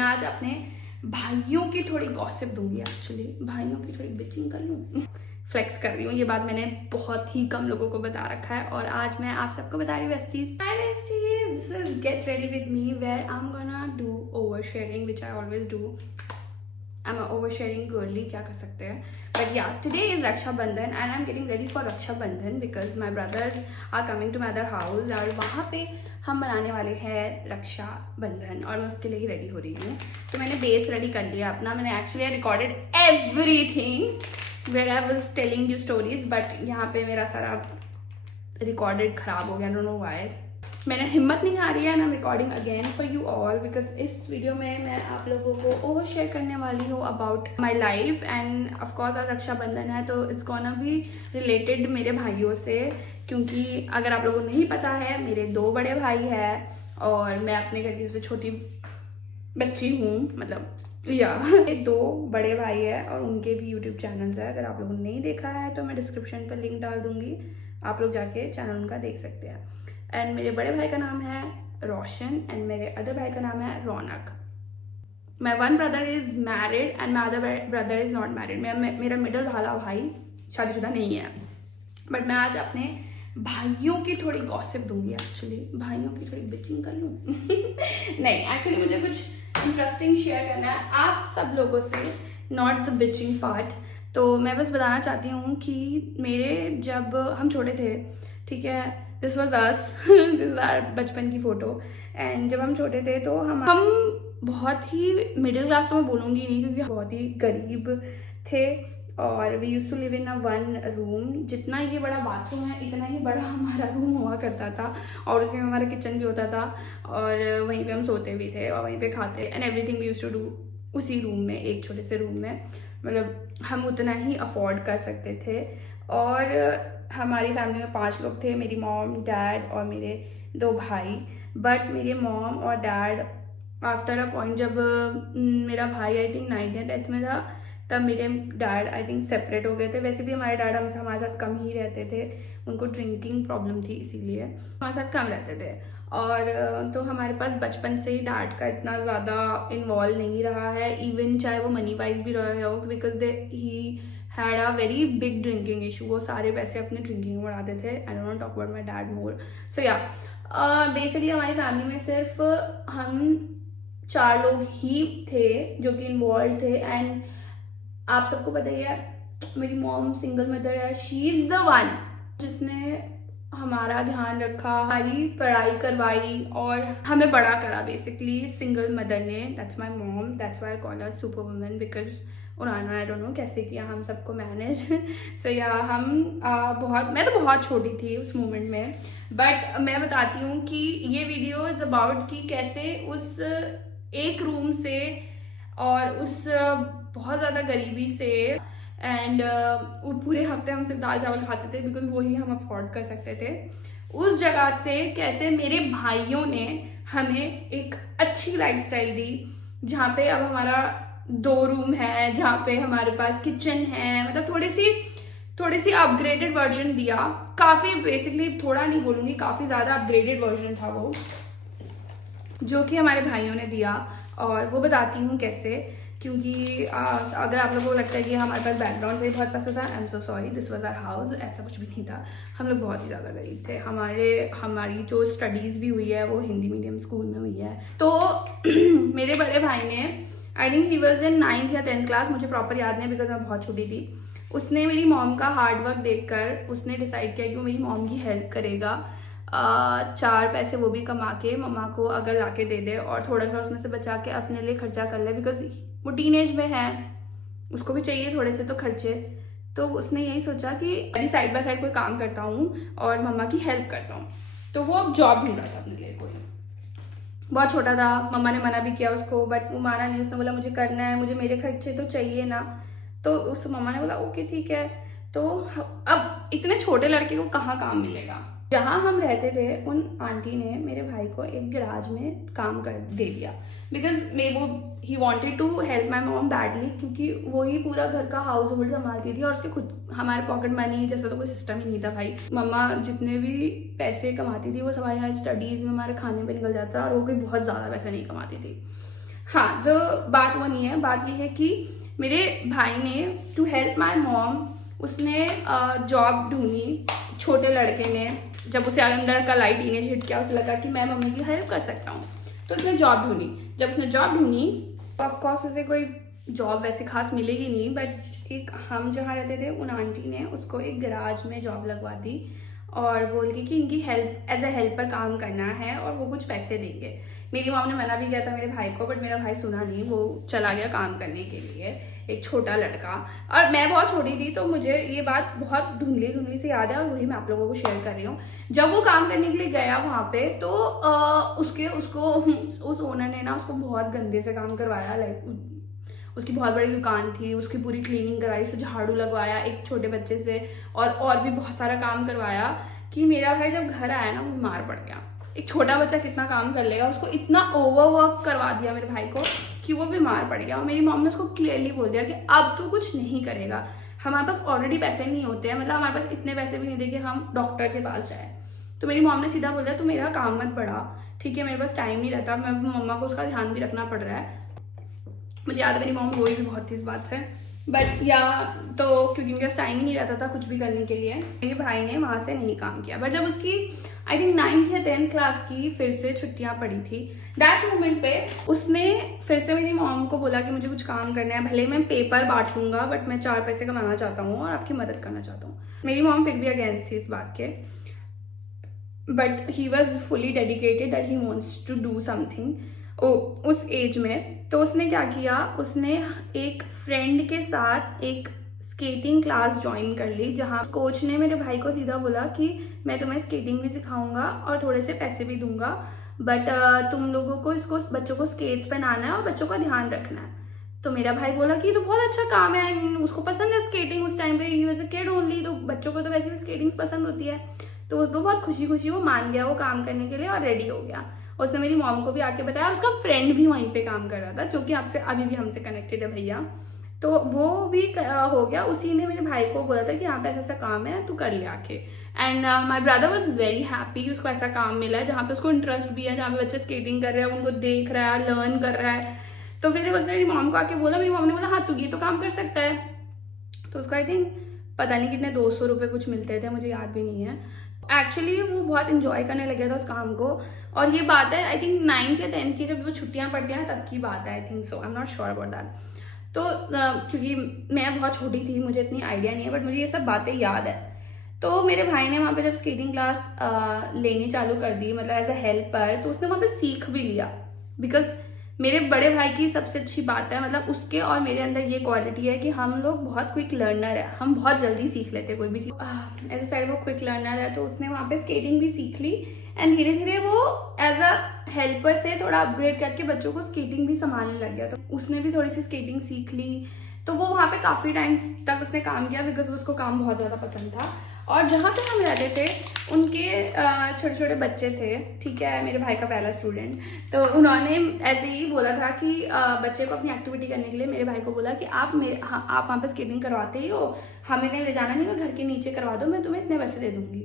मैं आज अपने भाइयों की थोड़ी गॉसिप दूंगी। एक्चुअली भाइयों की थोड़ी बिचिंग कर लूँ, फ्लेक्स कर रही हूँ। ये बात मैंने बहुत ही कम लोगों को बता रखा है और आज मैं आप सबको बता रही हूँ besties. Hi besties, this is get ready with me where I am gonna do oversharing which I always do. I'm an oversharing girly, क्या कर सकते हैं। But yeah, today is Raksha Bandhan and I'm getting ready for Raksha Bandhan because my brothers are coming to my other house और वहाँ पे हम बनाने वाले हैं रक्षा बंधन और मैं उसके लिए ही रेडी हो रही हूँ। तो मैंने बेस रेडी कर लिया अपना। मैंने actually recorded everything where I was telling you stories, but यहाँ पे मेरा सारा रिकॉर्डेड खराब हो गया। Don't know why. मैंने हिम्मत नहीं आ रही है and I am recording again for you all because इस वीडियो में मैं आप लोगों को ओवर शेयर करने वाली हूँ about my life and of course आज रक्षाबंधन है तो इट्स गोना बी रिलेटेड मेरे भाइयों से, क्योंकि अगर आप लोगों को नहीं पता है मेरे 2 बड़े भाई हैं और मैं अपने घर की सबसे छोटी बच्ची हूँ। मतलब या 2 बड़े भाई है और उनके भी यूट्यूब चैनल्स है। अगर आप लोगों ने नहीं देखा है तो मैं डिस्क्रिप्शन पर लिंक डाल दूंगी, आप लोग जाके चैनल उनका देख सकते हैं। एंड मेरे बड़े भाई का नाम है रोशन एंड मेरे अदर भाई का नाम है Raunak. My one brother is married and my other brother is not married. मेरा मिडल वाला भाई शादीशुदा नहीं है। बट मैं आज अपने भाइयों की थोड़ी गॉसिप दूंगी। एक्चुअली भाइयों की थोड़ी बिचिंग कर लूँ नहीं, एक्चुअली मुझे कुछ इंटरेस्टिंग शेयर करना है आप सब लोगों से, नॉट द बिचिंग पार्ट। तो मैं बस बताना चाहती हूँ कि मेरे जब हम छोटे थे, ठीक है, this was us this are बचपन की फ़ोटो। एंड जब हम छोटे थे तो हम बहुत ही मिडिल क्लास तो मैं बोलूँगी नहीं क्योंकि बहुत ही गरीब थे और we use to live in a 1 room. जितना ये बड़ा बाथरूम है इतना ही बड़ा हमारा रूम हुआ करता था और उसी में हमारा किचन भी होता था और वहीं पे हम सोते भी थे और वहीं पे खाते and everything we use to do उसी रूम में, एक छोटे से रूम में। मतलब हम उतना ही अफोर्ड कर सकते थे। और हमारी फैमिली में 5 लोग थे, मेरी मॉम, डैड और मेरे 2 भाई। बट मेरे मॉम और डैड आफ्टर अ पॉइंट जब मेरा भाई आई थिंक 9th या 10th में था तब मेरे डैड आई थिंक सेपरेट हो गए थे। वैसे भी हमारे डैड हमारे साथ कम ही रहते थे, उनको ड्रिंकिंग प्रॉब्लम थी इसीलिए हमारे साथ कम रहते थे। और तो हमारे पास बचपन से ही डैड का इतना ज़्यादा इन्वॉल्व नहीं रहा है, इवन चाहे वो मनी वाइज भी रहे हो, because they he had a very big drinking issue. वो सारे पैसे अपने ड्रिंकिंग में उड़ाते थे। I don't talk about my dad more. So yeah basically हमारी फैमिली में सिर्फ हम 4 लोग ही थे जो कि इन्वॉल्व थे। एंड आप सबको पता ही है मेरी मॉम सिंगल मदर है, शी इज द वन जिसने हमारा ध्यान रखा, हमारी पढ़ाई करवाई और हमें बड़ा करा। बेसिकली सिंगल मदर ने, that's my mom, that's why I call her super woman because उन्होंने आई डोंट नो कैसे किया हम सबको मैनेज। सो या हम मैं तो बहुत छोटी थी उस मोमेंट में। बट मैं बताती हूँ कि ये वीडियो इज़ अबाउट कि कैसे उस एक रूम से और उस बहुत ज़्यादा गरीबी से एंड पूरे हफ्ते हम सिर्फ दाल चावल खाते थे बिकॉज वही हम अफोर्ड कर सकते थे। उस जगह से कैसे मेरे भाइयों ने हमें एक अच्छी लाइफस्टाइल दी जहाँ पे अब हमारा 2 रूम है, जहाँ पे हमारे पास किचन है, मतलब थोड़ी सी अपग्रेडेड वर्जन दिया। काफ़ी बेसिकली थोड़ा नहीं बोलूँगी, काफ़ी ज़्यादा अपग्रेडेड वर्जन था वो जो कि हमारे भाइयों ने दिया। और वो बताती हूँ कैसे, क्योंकि अगर आप लोगों को लगता है कि हमारे पास बैकग्राउंड से ही बहुत पसंद था, I am so sorry, this was our house. ऐसा कुछ भी नहीं था, हम लोग बहुत ही ज़्यादा गरीब थे। हमारी जो स्टडीज़ भी हुई है वो हिंदी मीडियम स्कूल में हुई है। तो मेरे बड़े भाई ने, I think he was in 9th या 10th क्लास, मुझे प्रॉपर याद नहीं बिकॉज मैं बहुत छोटी थी। उसने मेरी मॉम का हार्डवर्क देखकर उसने डिसाइड किया कि वो मेरी मॉम की हेल्प करेगा, 4 पैसे वो भी कमा के मम्मा को अगर ला के दे दे और थोड़ा सा उसमें से बचा के अपने लिए खर्चा कर ले, बिकॉज वो टीनेज में है, उसको भी चाहिए थोड़े से तो खर्चे। तो उसने यही सोचा कि अभी साइड बाय साइड कोई काम करता हूँ और मम्मा की हेल्प करता हूँ। तो वो अब जॉब ढूंढ रहा था अपने लिए कोई। बहुत छोटा था, मम्मा ने मना भी किया उसको बट वो माना नहीं। उसने बोला मुझे करना है, मुझे मेरे खर्चे तो चाहिए ना। तो उस मम्मा ने बोला ओके ठीक है। तो अब इतने छोटे लड़के को कहाँ काम मिलेगा। जहाँ हम रहते थे उन आंटी ने मेरे भाई को एक गैराज में काम कर दे दिया because he wanted to help my mom badly, क्योंकि वो ही पूरा घर का हाउस होल्ड संभालती थी और उसके खुद हमारे पॉकेट मनी जैसा तो कोई सिस्टम ही नहीं था भाई। मम्मा जितने भी पैसे कमाती थी वो हमारे यहाँ स्टडीज़ में, हमारे खाने पे निकल जाता था और वो कोई बहुत ज़्यादा पैसे नहीं कमाती थी। हाँ, तो बात वो नहीं है, बात ये है कि मेरे भाई ने टू हेल्प माई मॉम उसने जॉब ढूंढी। छोटे लड़के ने, जब उसे अंदर का लाइट टीनेज हिट किया, उसे लगा कि मैं मम्मी की हेल्प कर सकता हूँ, तो उसने जॉब ढूंढी। जब उसने जॉब ढूंढी, ऑफकोर्स उसे कोई जॉब वैसे खास मिलेगी नहीं, बट एक हम जहाँ रहते थे उन आंटी ने उसको एक गैराज में जॉब लगवा दी और बोल के कि इनकी हेल्प एज ए हेल्पर काम करना है और वो कुछ पैसे देंगे। मेरी मॉम ने मना भी किया था मेरे भाई को, बट मेरा भाई सुना नहीं, वो चला गया काम करने के लिए, एक छोटा लड़का। और मैं बहुत छोटी थी तो मुझे ये बात बहुत धुंधली धुंधली से याद है और वही मैं आप लोगों को शेयर कर रही हूँ। जब वो काम करने के लिए गया वहाँ पे तो उस ओनर ने ना उसको बहुत गंदे से काम करवाया। लाइक उसकी बहुत बड़ी दुकान थी, उसकी पूरी क्लीनिंग कराई, उसे झाड़ू लगवाया एक छोटे बच्चे से, और भी बहुत सारा काम करवाया कि मेरा भाई जब घर आया ना वो बीमार पड़ गया। एक छोटा बच्चा कितना काम कर लेगा, उसको इतना ओवरवर्क करवा दिया मेरे भाई को कि वो बीमार पड़ गया। और मेरी मॉम ने उसको क्लियरली बोल दिया कि अब तू कुछ नहीं करेगा, हमारे पास ऑलरेडी पैसे नहीं होते हैं, मतलब हमारे पास इतने पैसे भी नहीं थे कि हम डॉक्टर के पास जाए। तो मेरी मॉम ने सीधा बोल दिया तू मेरा काम मत बढ़ा, ठीक है, मेरे पास टाइम नहीं रहता, मैं मम्मा को उसका ध्यान भी रखना पड़ रहा है। मुझे याद है मेरी मॉम रोई भी बहुत थी इस बात से, बट या तो क्योंकि मेरे पास टाइम ही नहीं रहता था कुछ भी करने के लिए, मेरे भाई ने वहाँ से नहीं काम किया। बट जब उसकी आई थिंक 9th या 10th क्लास की फिर से छुट्टियाँ पड़ी थी, दैट मोमेंट पे उसने फिर से मेरी मॉम को बोला कि मुझे कुछ काम करना है, भले मैं पेपर बांट लूंगा बट मैं 4 पैसे कमाना चाहता हूँ और आपकी मदद करना चाहता हूँ। मेरी मॉम फिर भी अगेंस्ट थी इस बात के, but he was fully dedicated that he wants to do something उस एज में। तो उसने क्या किया, उसने एक फ्रेंड के साथ एक स्केटिंग क्लास ज्वाइन कर ली, जहाँ कोच ने मेरे भाई को सीधा बोला कि मैं तुम्हें स्केटिंग भी सिखाऊंगा और थोड़े से पैसे भी दूंगा, बट तुम लोगों को इसको बच्चों को स्केट्स पहनाना है और बच्चों का ध्यान रखना है। तो मेरा भाई बोला कि तो बहुत अच्छा काम है, I mean, उसको पसंद है स्केटिंग, उस टाइम पे ही वैसे किड ओनली, तो बच्चों को तो वैसे भी स्केटिंग पसंद होती है। तो उसको बहुत खुशी खुशी वो मान गया वो काम करने के लिए और रेडी हो गया। उसने मेरी मॉम को भी आके बताया, उसका फ्रेंड भी वहीं पे काम कर रहा था जो कि आपसे अभी भी हमसे कनेक्टेड है भैया, तो वो भी हो गया। उसी ने मेरे भाई को बोला था कि यहाँ पे ऐसा काम है तू कर ले आके। And my brother was very happy, उसको ऐसा काम मिला है जहाँ पे उसको इंटरेस्ट भी है, जहाँ पे बच्चे स्केटिंग कर रहे हैं, उनको देख रहा है, लर्न कर रहा है। तो फिर उसने मेरी मॉम को आके बोला, मेरी मॉम ने बोला हाँ तू ये तो काम कर सकता है। तो उसको आई थिंक पता नहीं कितने 200 रुपये कुछ मिलते थे, मुझे याद भी नहीं है। एक्चुअली वो बहुत इंजॉय करने लग गया था उस काम को, और ये बात है आई थिंक 9th या 10th की जब वो छुट्टियां पड़ती हैं तब की बात है, I think so, I am not sure about that. तो क्योंकि मैं बहुत छोटी थी, मुझे इतनी आइडिया नहीं है, बट मुझे ये सब बातें याद है। तो मेरे भाई ने वहाँ पे जब स्केटिंग क्लास लेनी चालू कर दी, मतलब एज अ हेल्पर, तो उसने वहाँ पे सीख भी लिया। बिकॉज मेरे बड़े भाई की सबसे अच्छी बात है, मतलब उसके और मेरे अंदर ये क्वालिटी है कि हम लोग बहुत क्विक लर्नर है, हम बहुत जल्दी सीख लेते हैं कोई भी चीज़। एज अ साइड वो क्विक लर्नर है, तो उसने वहाँ पे स्केटिंग भी सीख ली एंड धीरे धीरे वो एज अ हेल्पर से थोड़ा अपग्रेड करके बच्चों को स्केटिंग भी संभालने लग गया। तो उसने भी थोड़ी सी स्केटिंग सीख ली, तो वो वहाँ पे काफ़ी टाइम तक उसने काम किया बिकॉज उसको काम बहुत ज़्यादा पसंद था। और जहाँ पे हम रहते थे उनके छोटे छोटे बच्चे थे, ठीक है, मेरे भाई का पहला स्टूडेंट, तो उन्होंने ऐसे ही बोला था कि बच्चे को अपनी एक्टिविटी करने के लिए मेरे भाई को बोला कि आप वहाँ पे स्केटिंग करवाते ही हो, हमें नहीं ले जाना, नहीं, घर के नीचे करवा दो, मैं तुम्हें इतने पैसे दे दूँगी,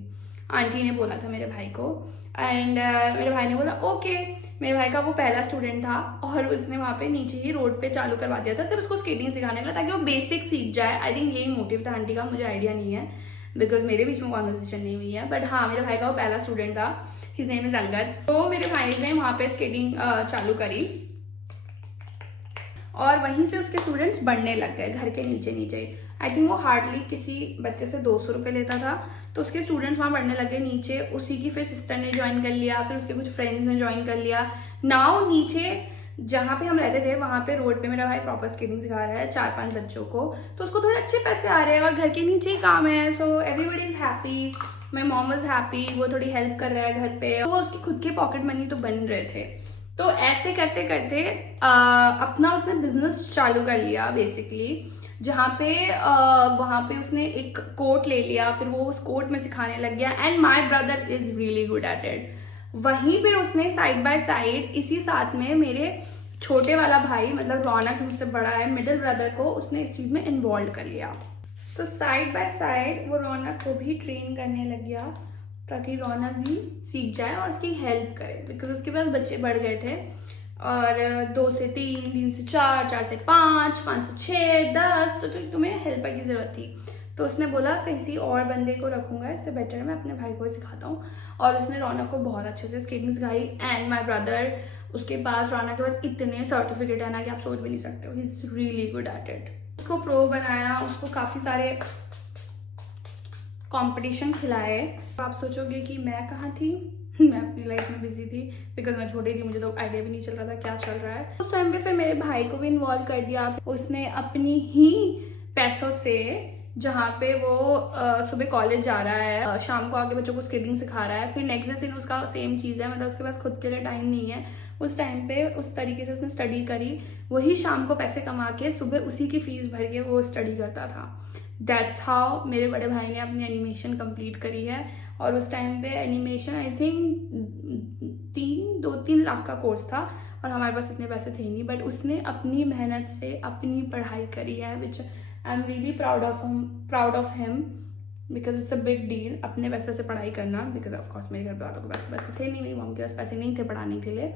आंटी ने बोला था मेरे भाई को। एंड मेरे भाई ने बोला ओके। मेरे भाई का वो पहला स्टूडेंट था और उसने वहाँ पे नीचे ही रोड पे चालू करवा दिया था सिर्फ उसको स्केटिंग सिखाने के लिए, ताकि वो बेसिक सीख जाए। आई थिंक यही मोटिव था आंटी का, मुझे आइडिया नहीं है बिकॉज मेरे बीच में कॉन्वर्सेशन नहीं हुई है, बट हाँ मेरे भाई का वो पहला स्टूडेंट था, हिज नेम इज अंगद। तो मेरे भाई ने वहाँ पे स्केटिंग चालू करी और वहीं से उसके स्टूडेंट्स बढ़ने लग गए घर के नीचे नीचे। आई थिंक वो हार्डली किसी बच्चे से 200 रुपये लेता था, तो उसके स्टूडेंट्स वहाँ बढ़ने लगे नीचे। उसी की फिर सिस्टर ने ज्वाइन कर लिया, फिर उसके कुछ फ्रेंड्स ने ज्वाइन कर लिया। नाउ नीचे जहाँ पे हम रहते थे वहाँ पे रोड पे मेरा भाई प्रॉपर स्केटिंग सिखा रहा है 4-5 बच्चों को, तो उसको थोड़े अच्छे पैसे आ रहे हैं और घर के नीचे ही काम है, so everybody is happy. My mom was happy, वो थोड़ी हेल्प कर रहा है घर पे, तो उसकी खुद के पॉकेट मनी तो बन रहे थे। तो ऐसे करते करते अपना उसने बिजनेस चालू कर लिया बेसिकली, जहाँ पे वहाँ पे उसने एक कोर्ट ले लिया, फिर वो उस कोर्ट में सिखाने लग गया। And my brother is really good at it. वहीं पे उसने साइड बाय साइड इसी साथ में मेरे छोटे वाला भाई, मतलब रौनक मुझसे बड़ा है, मिडिल ब्रदर को उसने इस चीज़ में इन्वॉल्व कर लिया। तो साइड बाय साइड वो रौनक को भी ट्रेन करने लग गया ताकि रौनक भी सीख जाए और उसकी हेल्प करे, बिकॉज उसके पास बच्चे बढ़ गए थे। और 2 से 3, 3 से 4, 4 से 5, 5 से 6, 10, तो तुम्हें हेल्पर की ज़रूरत थी। तो उसने बोला किसी और बंदे को रखूंगा, इससे बेटर है मैं अपने भाई को सिखाता हूँ। और उसने रौनक को बहुत अच्छे से स्केटिंग सिखाई। एंड माई ब्रदर, उसके पास, रौनक के पास इतने सर्टिफिकेट है ना कि आप सोच भी नहीं सकते हो। He is really good at it. उसको प्रो बनाया, उसको काफ़ी सारे कंपटीशन खिलाए। तो आप सोचोगे कि मैं कहाँ थी मैं अपनी लाइफ में बिजी थी, बिकॉज मैं छोटी थी, मुझे तो आइडिया भी नहीं चल रहा था क्या चल रहा है। उस टाइम पे फिर मेरे भाई को भी इन्वॉल्व कर दिया। उसने अपनी ही पैसों से, जहाँ पे वो सुबह कॉलेज जा रहा है, शाम को आके बच्चों को स्केटिंग सिखा रहा है, फिर नेक्स्ट दिन उसका सेम चीज़ है, मतलब उसके पास खुद के लिए टाइम नहीं है। उस टाइम पे उस तरीके से उसने स्टडी करी, वही शाम को पैसे कमा के सुबह उसी की फीस भर के वो स्टडी करता था। दैट्स हाउ मेरे बड़े भाई ने अपनी एनिमेशन कंप्लीट करी है। और उस टाइम पे एनिमेशन आई थिंक 2-3 लाख का कोर्स था, और हमारे पास इतने पैसे थे नहीं, बट उसने अपनी मेहनत से अपनी पढ़ाई करी है, which I am really proud of him, because it's a big deal अपने पैसे से पढ़ाई करना। बिकॉज ऑफकोर्स मेरे घर वालों के पास पैसे थे नहीं, मेरी मम्मी के पास पैसे नहीं थे पढ़ाने के लिए।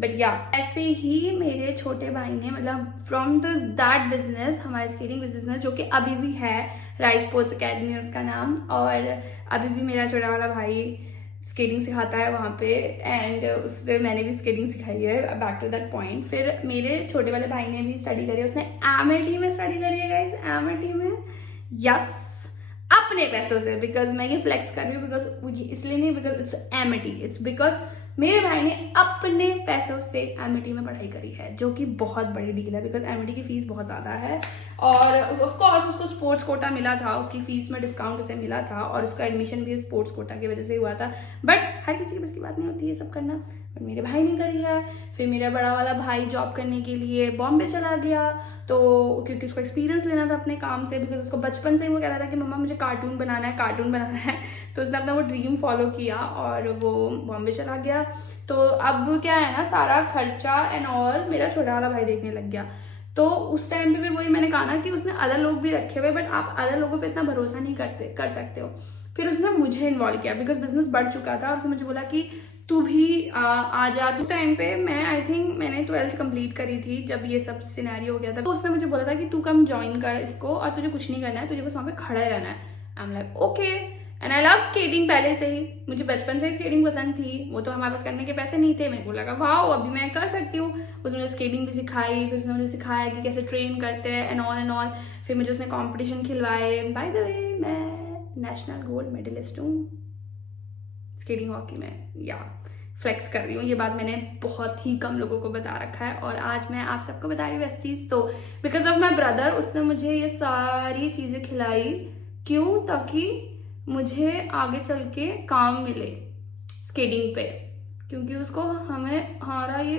बट या ऐसे ही मेरे छोटे भाई ने, मतलब फ्रॉम दैट बिजनेस, हमारे स्केटिंग बिजनेस जो कि अभी भी है, राइज स्पोर्ट्स अकेडमी उसका नाम, और अभी भी मेरा छोटा वाला भाई स्केटिंग सिखाता है वहाँ पे। एंड उस पर मैंने भी स्केटिंग सिखाई है। बैक टू दैट पॉइंट, फिर मेरे छोटे वाले भाई ने भी स्टडी करी है, उसने एमआईटी में स्टडी करी है गाइस, एमआईटी में, यस, अपने पैसों से। बिकॉज मैं ये फ्लेक्स कर रही हूँ, बिकॉज इसलिए नहीं because it's MIT, it's because मेरे भाई ने अपने पैसों से एमआईटी में पढ़ाई करी है, जो कि बहुत बड़ी डील है, बिकॉज एमआईटी की फीस बहुत ज़्यादा है। और ऑफकोर्स उसको स्पोर्ट्स कोटा मिला था, उसकी फीस में डिस्काउंट उसे मिला था, और उसका एडमिशन भी स्पोर्ट्स कोटा की वजह से हुआ था। बट हर किसी के बस की बात नहीं होती है सब करना, बट मेरे भाई ने करी है। फिर मेरा बड़ा वाला भाई जॉब करने के लिए बॉम्बे चला गया, तो क्योंकि उसको एक्सपीरियंस लेना था अपने काम से, बिकॉज उसको बचपन से ही वो कह रहा था कि मम्मा मुझे कार्टून बनाना है, कार्टून बनाना है। तो उसने अपना वो ड्रीम फॉलो किया और वो बॉम्बे चला गया। तो अब क्या है ना, सारा खर्चा एंड ऑल मेरा छोटा वाला भाई देखने लग गया। तो उस टाइम पे फिर वही मैंने कहा ना कि उसने अदर लोग भी रखे हुए, बट आप अदर लोगों पे इतना भरोसा नहीं कर सकते हो। फिर उसने मुझे इन्वॉल्व किया, बिकॉज बिजनेस बढ़ चुका था, और उसने मुझे बोला कि तू भी आ जा। उस टाइम पे मैं आई थिंक मैंने 12th कंप्लीट करी थी जब ये सब सिनेरियो हो गया था। तो उसने मुझे बोला था कि तू कम ज्वाइन कर इसको, और तुझे कुछ नहीं करना है, तुझे बस वहाँ पे खड़ा ही रहना है। I am like okay. And I love skating, पहले से ही मुझे बचपन से ही स्केटिंग पसंद थी। वो तो हमारे पास करने के पैसे नहीं थे, मेरे को लगा वाओ अभी मैं कर सकती हूँ। उसने मुझे स्केटिंग भी सिखाई, फिर उसने मुझे सिखाया कि कैसे ट्रेन करते हैं एंड ऑल। फिर मुझे उसने कॉम्पिटिशन खिलवाए। बाय द वे मैं नेशनल गोल्ड मेडलिस्ट हूँ स्केटिंग हॉकी में, या फ्लेक्स कर रही हूँ। ये बात मैंने बहुत ही कम लोगों को बता रखा है, और आज मैं आप सबको बता रही हूँ बेस्टीज। तो बिकॉज ऑफ माई ब्रदर उसने मुझे ये सारी चीज़ें खिलाई। क्यों? ताकि मुझे आगे चल के काम मिले स्केटिंग पे, क्योंकि उसको हमारा ये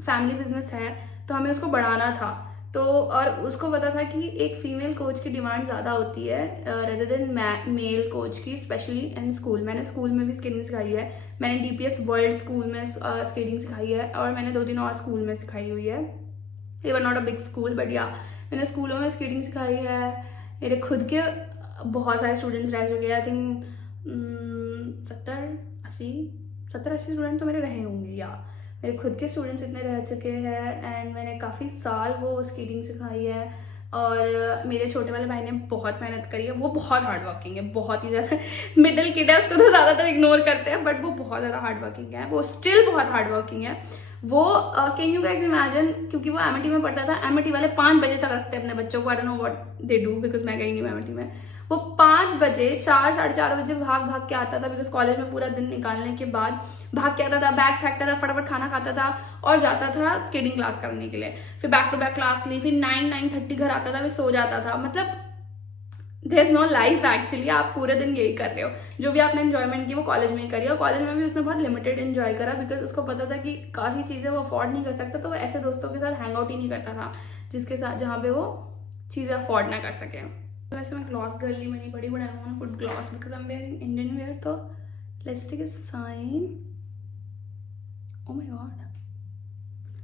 फैमिली बिजनेस है, तो हमें उसको बढ़ाना था। तो और उसको पता था कि एक फीमेल कोच की डिमांड ज़्यादा होती है रेदर देन मेल कोच की, स्पेशली इन स्कूल। मैंने स्कूल में भी स्केटिंग सिखाई है, मैंने डीपीएस वर्ल्ड स्कूल में स्केटिंग सिखाई है, और मैंने 2-3 और स्कूल में सिखाई हुई है। ये were not a big school, but या मैंने स्कूलों में स्केटिंग सिखाई है। मेरे खुद के बहुत सारे स्टूडेंट्स रह चुके हैं, आई थिंक 70-80 स्टूडेंट तो मेरे रहे होंगे, या मेरे खुद के स्टूडेंट्स इतने रह चुके हैं। एंड मैंने काफ़ी साल वो स्केटिंग सिखाई है। और मेरे छोटे वाले भाई ने बहुत मेहनत करी है, वो बहुत हार्ड वर्किंग है, बहुत ही ज़्यादा। मिडिल किड है, उसको तो ज़्यादातर इग्नोर करते हैं, बट वो बहुत ज़्यादा हार्ड वर्किंग है, वो स्टिल बहुत हार्ड वर्किंग है। वो कैन यू गाइस इमेजिन, क्योंकि वो एमआईटी में पढ़ता था, एमआईटी वाले 5 बजे तक रखते हैं अपने बच्चों को। I don't know what they do, because मैं गई नहीं हूँ एमआईटी में। वो 5 बजे 4-4:30 बजे भाग के आता था, बिकॉज कॉलेज में पूरा दिन निकालने के बाद भाग के आता था, बैग फेंकता था, फटाफट खाना खाता था और जाता था स्केटिंग क्लास करने के लिए। फिर बैक टू बैक क्लास ली, फिर 9-9:30 घर आता था, फिर सो जाता था। मतलब there is no life actually, आप पूरे दिन यही कर रहे हो। जो भी आपने एंजॉयमेंट की वो कॉलेज में ही करी, और कॉलेज में भी उसने बहुत लिमिटेड एंजॉय करा, बिकॉज उसको पता था कि काफ़ी चीज़ें वो अफोर्ड नहीं कर सकता, तो वो ऐसे दोस्तों के साथ हैंग आउट ही नहीं करता था जिसके साथ जहाँ पे वो चीज़ें अफोर्ड ना कर सके। वैसे मैं ग्लॉस गर्ली बनी पड़ी, but I don't want to put gloss because I am wearing Indian wear. तो let's take a sign. Oh my god.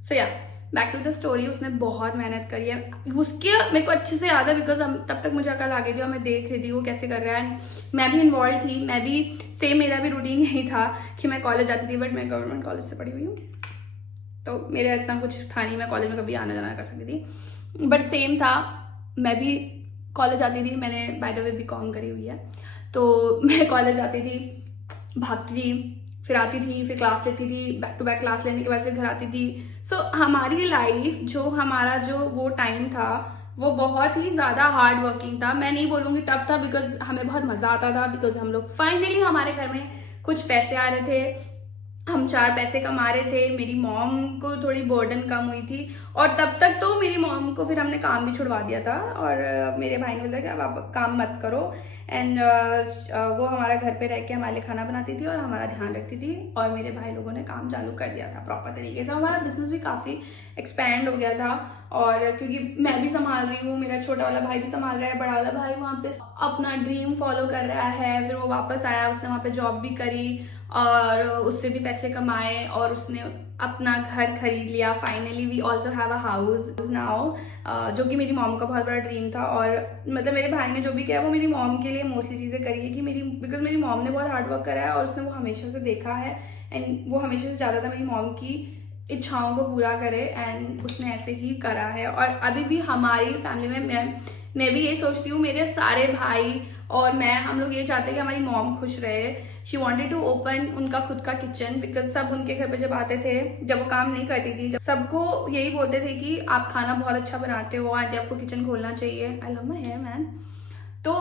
So yeah back to the story, उसने बहुत मेहनत करी है। उसके मेरे को अच्छे से याद है, बिकॉज तब तक मुझे अकल आ गई थी और मैं देख रही थी वो कैसे कर रहा है। एंड मैं भी इन्वॉल्व थी, मैं भी सेम, मेरा भी रूटीन यही था कि मैं कॉलेज जाती थी, बट मैं गवर्नमेंट कॉलेज से पढ़ी हुई हूँ। तो मेरा इतना कुछ था नहीं, मैं कॉलेज में कभी आना जाना कर सकती थी। बट सेम था, मैं भी कॉलेज आती थी, मैंने बाय द वे बीकॉम करी हुई है, तो मैं कॉलेज आती थी, भागती थी, फिर आती थी, फिर क्लास लेती थी, बैक टू बैक क्लास लेने के बाद फिर घर आती थी। सो हमारी लाइफ जो हमारा जो वो टाइम था वो बहुत ही ज़्यादा हार्ड वर्किंग था। मैं नहीं बोलूँगी टफ था, बिकॉज हमें बहुत मज़ा आता था, बिकॉज हम लोग फाइनली हमारे घर में कुछ पैसे आ रहे थे, हम 4 पैसे कमा रहे थे। मेरी मॉम को थोड़ी बर्डन कम हुई थी, और तब तक तो मेरी मॉम को फिर हमने काम भी छुड़वा दिया था, और मेरे भाई ने बोला कि अब आप काम मत करो। एंड वो हमारा घर पे रह के हमारे लिए खाना बनाती थी और हमारा ध्यान रखती थी, और मेरे भाई लोगों ने काम चालू कर दिया था प्रॉपर तरीके से। हमारा बिजनेस भी काफ़ी एक्सपैंड हो गया था, और क्योंकि मैं भी संभाल रही हूँ, मेरा छोटा वाला भाई भी संभाल रहा है, बड़ा वाला भाई वहाँ पे अपना ड्रीम फॉलो कर रहा है। फिर वो वापस आया, उसने वहाँ पे जॉब भी करी और उससे भी पैसे कमाए, और उसने अपना घर खरीद लिया। Finally we also have a house now, जो कि मेरी मॉम का बहुत बड़ा ड्रीम था। और मतलब मेरे भाई ने जो भी किया वो मेरी मॉम के लिए मोस्टली चीज़ें करी है, कि बिकॉज मेरी मॉम ने बहुत हार्ड वर्क करा है, और उसने वो हमेशा से देखा है, एंड वो हमेशा से ज़्यादा था मेरी मॉम की इच्छाओं को पूरा करे, एंड उसने ऐसे ही करा है। और अभी भी हमारी फैमिली में मैं भी यही सोचती हूँ, मेरे सारे भाई और मैं, हम लोग ये चाहते हैं कि हमारी मॉम खुश रहे। शी वॉन्टेड टू ओपन उनका खुद का किचन, बिकॉज सब उनके घर पे जब आते थे, जब वो काम नहीं करती थी, जब सबको यही बोलते थे कि आप खाना बहुत अच्छा बनाते हो, आंटी आपको किचन खोलना चाहिए। I love my hair man. तो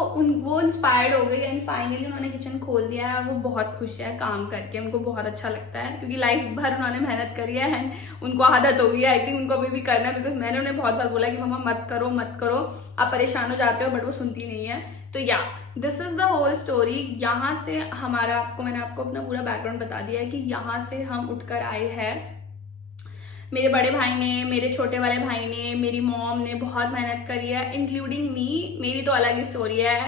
वो इंस्पायर्ड हो गई, एंड फाइनली उन्होंने किचन खोल दिया है। वो बहुत खुश है काम करके, उनको बहुत अच्छा लगता है, क्योंकि लाइफ भर उन्होंने मेहनत करी है, एंड उनको आदत हो गई है। आई थिंक उनको अभी भी करना है, बिकॉज मैंने उन्हें बहुत बार बोला कि मम्मा मत करो मत करो, आप परेशान हो जाते हो, बट वो सुनती नहीं है। तो yeah this is the whole story. यहाँ से हमारा मैंने आपको अपना पूरा बैकग्राउंड बता दिया है कि यहाँ से हम उठकर आए हैं। मेरे बड़े भाई ने, मेरे छोटे वाले भाई ने, मेरी मॉम ने बहुत मेहनत करी है, इंक्लूडिंग मी। मेरी तो अलग ही स्टोरी है,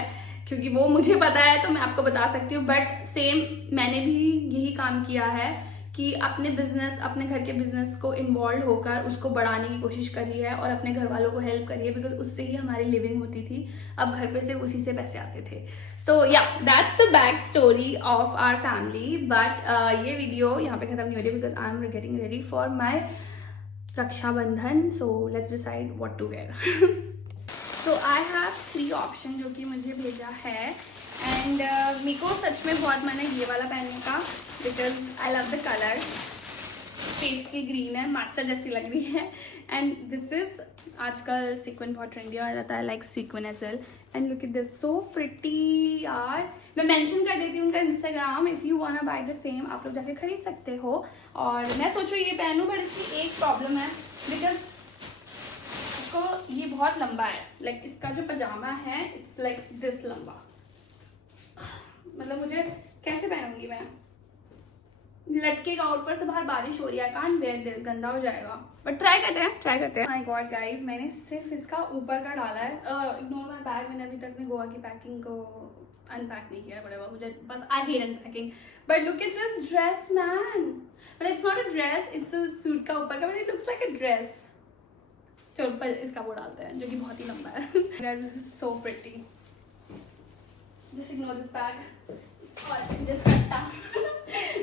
क्योंकि वो मुझे पता है तो मैं आपको बता सकती हूँ, बट सेम मैंने भी यही काम किया है कि अपने बिजनेस, अपने घर के बिजनेस को इन्वॉल्व होकर उसको बढ़ाने की कोशिश करी है, और अपने घर वालों को हेल्प करी है, बिकॉज उससे ही हमारी लिविंग होती थी। अब घर पे सिर्फ उसी से पैसे आते थे। So yeah that's the back story of our family. But ये वीडियो यहाँ पे खत्म नहीं हो रही, because I am getting ready for my Rakshabandhan. So let's decide what to wear. So I have 3 option जो कि मुझे भेजा है, एंड मेरे को सच में बहुत मन है ये वाला पहनने का, because I love the colour. Pastel green है, माचा जैसी लग रही है, एंड दिस इज, आजकल सीक्वेंट बहुत ट्रेंडी आ जाता है, like sequin as well, and look at this, so pretty यार। मैं मेंशन कर देती हूँ उनका Instagram, if you want buy the same, आप लोग जाके खरीद सकते हो। और मैं सोच रही हूँ ये पहनूँ, बट इसकी एक प्रॉब्लम है, बिकॉज इसको ये बहुत लंबा है, लाइक इसका जो पजामा है इट्स लाइक दिस लंबा। मतलब मुझे कैसे पहनूंगी मैं, लटकेगा, ऊपर से बाहर बारिश हो रही है, कांट वेयर दिस, गंदा हो जाएगा, बट ट्राई करते हैं। माय गॉड गाइस, मैंने सिर्फ इसका ऊपर का डाला है। इग्नोर माय बैग, मैंने अभी तक अपने गोवा की पैकिंग को अनपैक नहीं किया है, बड़ा मुझे बस, I hate unpacking. But look at this dress man, मतलब it's not a dress, it's a suit का ऊपर का, but it looks like a dress. चलो पर इसका वो डालते हैं जो कि बहुत ही लंबा है। Guys this is so pretty, just ignore this bag और दिस कट्टा।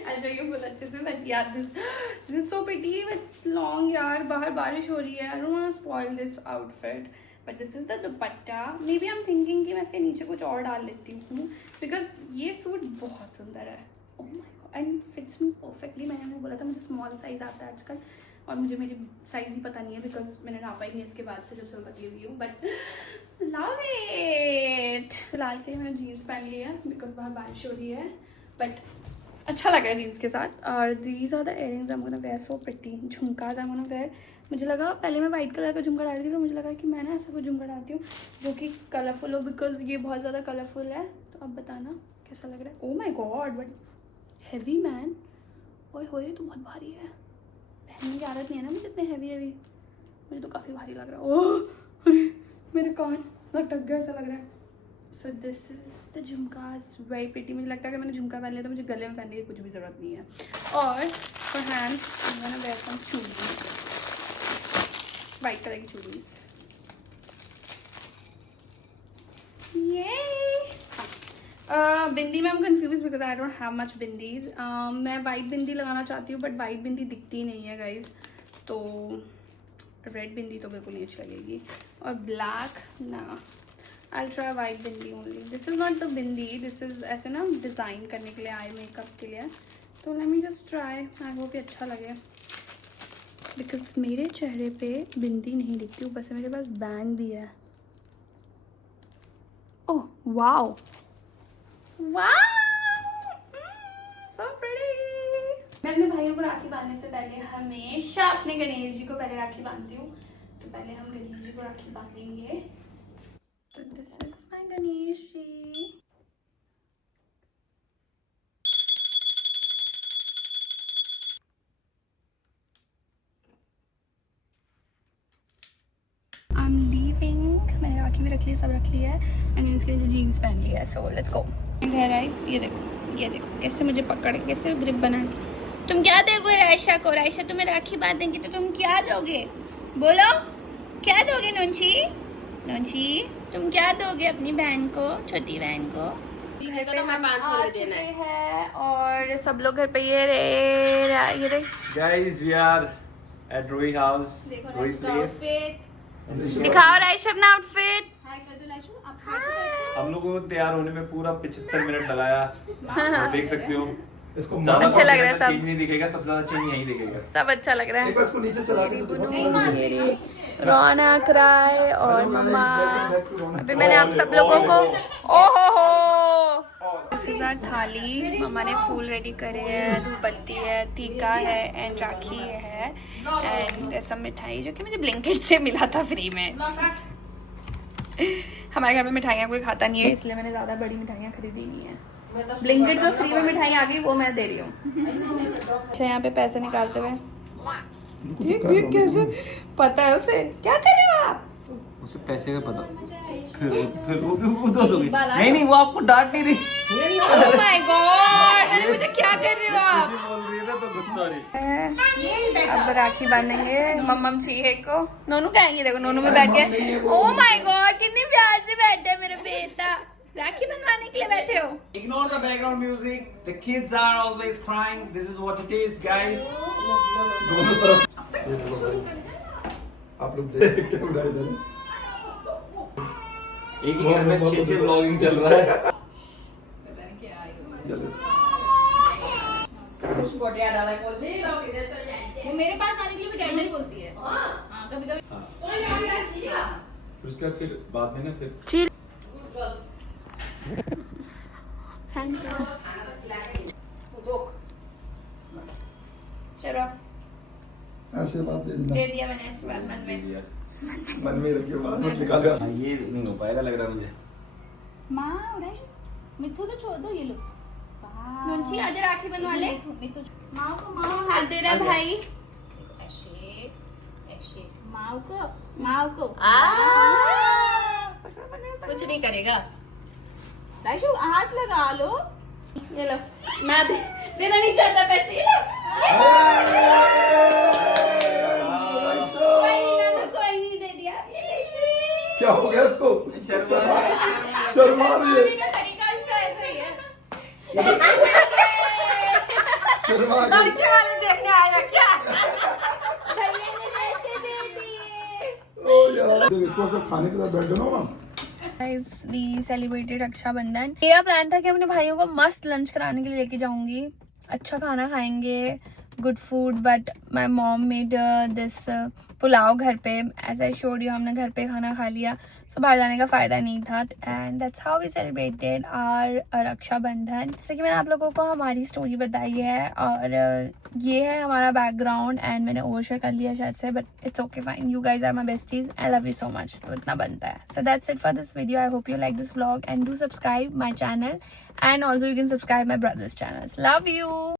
I'll show you full अच्छे से, but yeah, this is so pretty, but it's long यार, बाहर बारिश हो रही है, I don't want to spoil this outfit, but this is the dupatta. Maybe I'm thinking कि मैं इसके नीचे कुछ और डाल लेती हूँ, because ये सूट बहुत सुंदर है। Oh my god, and fits me perfectly। मैंने उन्हें बोला था मुझे स्मॉल साइज आता है आजकल, और मुझे मेरी साइज ही पता नहीं है, बिकॉज मैंने नापा ही नहीं इसके बाद से, जब से बती हुई हूँ, बट लव इट। फिलहाल के लिए मैंने जीन्स पहन ली है, बिकॉज बाहर बारिश हो रही है, बट अच्छा लग रहा है जीन्स के साथ। और these are the earrings I am gonna wear, so pretty. Jhumkas I am gonna wear. मुझे लगा पहले मैं वाइट कलर का झुमका डाल रही थी, तो मुझे लगा कि मैं ना ऐसा कुछ झुमका डालती हूँ जो कि कलरफुल हो, बिकॉज ये बहुत ज़्यादा कलरफुल है। तो अब बताना कैसा लग रहा है। ओह my God, but heavy man, ओए होए तो बहुत भारी है, पहनने की आदत नहीं है ना मुझे इतने हैवी, मुझे तो काफ़ी भारी लग रहा है। ओह अरे मेरे कान लटक गया, ऐसा लग रहा है। So this is the jhumkas, very pretty. मुझे लगता है कि मैंने झुमका पहन लिया तो मुझे गले में पहनने की कुछ भी ज़रूरत नहीं है। और फॉर हैंड्स मैंने वेयर सम चूड़ीज, वाइट कलर की चूड़ीज। ये बिंदी में I am confuse, because I don't have much bindis. मैं वाइट बिंदी लगाना चाहती हूँ, बट वाइट बिंदी दिखती नहीं है गाइज, तो रेड बिंदी तो बिल्कुल नहीं अच्छी लगेगी, और ब्लैक ना, ultra white bindi only. This is not the bindi, this is ऐसे ना डिज़ाइन करने के लिए, आई मेकअप के लिए। तो let me just try, I hope ये अच्छा लगे, बिकॉज मेरे चेहरे पे बिंदी नहीं दिखती, ऊपर से मेरे पास बैंग भी है। Oh wow wow, so pretty. मैं अपने भाइयों को राखी बांधने से पहले हमेशा अपने गणेश जी को पहले राखी बांधती हूँ, तो पहले हम गणेश जी को राखी बांधेंगे। तो this is my Ganesh ji. I am leaving. मैंने राखी भी रख ली, सब रख लिया है, एंड इसके लिए जीन्स पहन लिया है। So let's go. घर आई, ये देखो कैसे मुझे पकड़ के, कैसे ग्रिप बना के। तुम क्या दोगे रायशा को? रायशा तुम्हें राखी बांधेंगी तो तुम क्या दोगे? बोलो, क्या दोगे नोंची? नोंची, तुम क्या दोगे अपनी बहन को, छोटी बहन को? घर पे हम आ चुके हैं और सब लोग घर पे ये देख Guys, we are at Roy house. Roy place. दिखाओ रायशा अपना आउटफिट। हम लोगों को तैयार होने में पूरा 75 मिनट लगाया। आप देख सकते हो। इसको अच्छा लग रहा है सब। चेंज नहीं दिखेगा, सबसे ज्यादा चेंज यहीं दिखेगा। सब अच्छा लग रहा है। एक बार इसको नीचे चला के तो दिखाओ। रौनक राय और मम्मा, अभी मैंने आप सब लोगों को ओहो थाली, मम्मा ने फूल रेडी करे हैं, धूपबत्ती है, टीका है एंड राखी है एंड सब मिठाई जो कि मुझे ब्लिंकिट से मिला था फ्री में। हमारे घर में मिठाइयाँ कोई खाता नहीं है, इसलिए मैंने ज़्यादा बड़ी मिठाइयाँ खरीदी नहीं है। ब्लिंकिट जो फ्री में मिठाई आ गई वो मैं दे रही हूँ। अच्छा, यहाँ पे पैसे निकालते हुए देख कैसे पता है उसे, क्या कर रहे हो आप? उसे पैसे का पता, फिर वो दोस्त हो गई। नहीं वो आपको डांट नहीं रही। ओह माय गॉड, मैंने मुझे क्या कर रहे हो आप? बोल रही है ना तो गुस्सा रही। अब राखी बांधेंगे मम्मम चीहे को। नोनू क्या आएंगे, देखो नोनू भी बैठ गए। ओह माय गॉड, कितनी प्यार से बैठे है मेरे बेटा, राखी बंधवाने के लिए बैठे हो। Ignore the background music. The kids are always crying. This is what it is, guys. दोनों तरफ आप लोग देख के उड़ा इधर। एक ही घर में 6 व्लॉगिंग चल रहा है। वो मेरे पास आने के लिए भी डैड नहीं बोलती है। हाँ, कभी-कभी। फिर उसके बाद फिर बाद में ना फिर चलो आशीर्वाद दे देना। दे दिया मैंने आशीर्वाद मन में रखिए, बाद में निकाल। हाँ, ये नहीं हो पाएगा लग रहा मुझे। माँ उड़ाई मिथु तो छोड़ दो, ये लो। नोंची आज राखी बनवा ले। मिथु माँ को माँ हाथ दे रहा है भाई। ऐसे ऐसे माँ को कुछ नहीं करेगा। राइशु हाथ लगा लो। ये लो, मैं देना नहीं चाहता पैसे, ये लो। कोई नहीं दे दिया। क्या हो गया इसको? शर्मा रही है। तरीका इसका ऐसा ही है। शर्मा गई। देखने आया क्या? भैया ने पैसे दे दिए। ओ यार, इसको तो खाने के साथ बैठ जाओ ना। Guys, we celebrated Rakshabandhan. मेरा प्लान था कि अपने भाइयों को मस्त लंच कराने के लिए लेके जाऊंगी, अच्छा खाना खाएंगे, good food, but my mom made this pulao घर पे। एज आई शोड यू, हमने घर पे खाना खा लिया, सो बाहर जाने का फ़ायदा नहीं था। And that's how we celebrated our Rakshabandhan. जैसे कि मैंने आप लोगों को हमारी स्टोरी बताई है और ये है हमारा बैकग्राउंड, एंड मैंने ओवरशेयर कर लिया शायद से, but it's okay fine. You guys are my besties, I love you so much. तो इतना बनता है। So that's it for this video. I hope you like this vlog and do subscribe my channel, and also you can subscribe my brothers channels. Love you.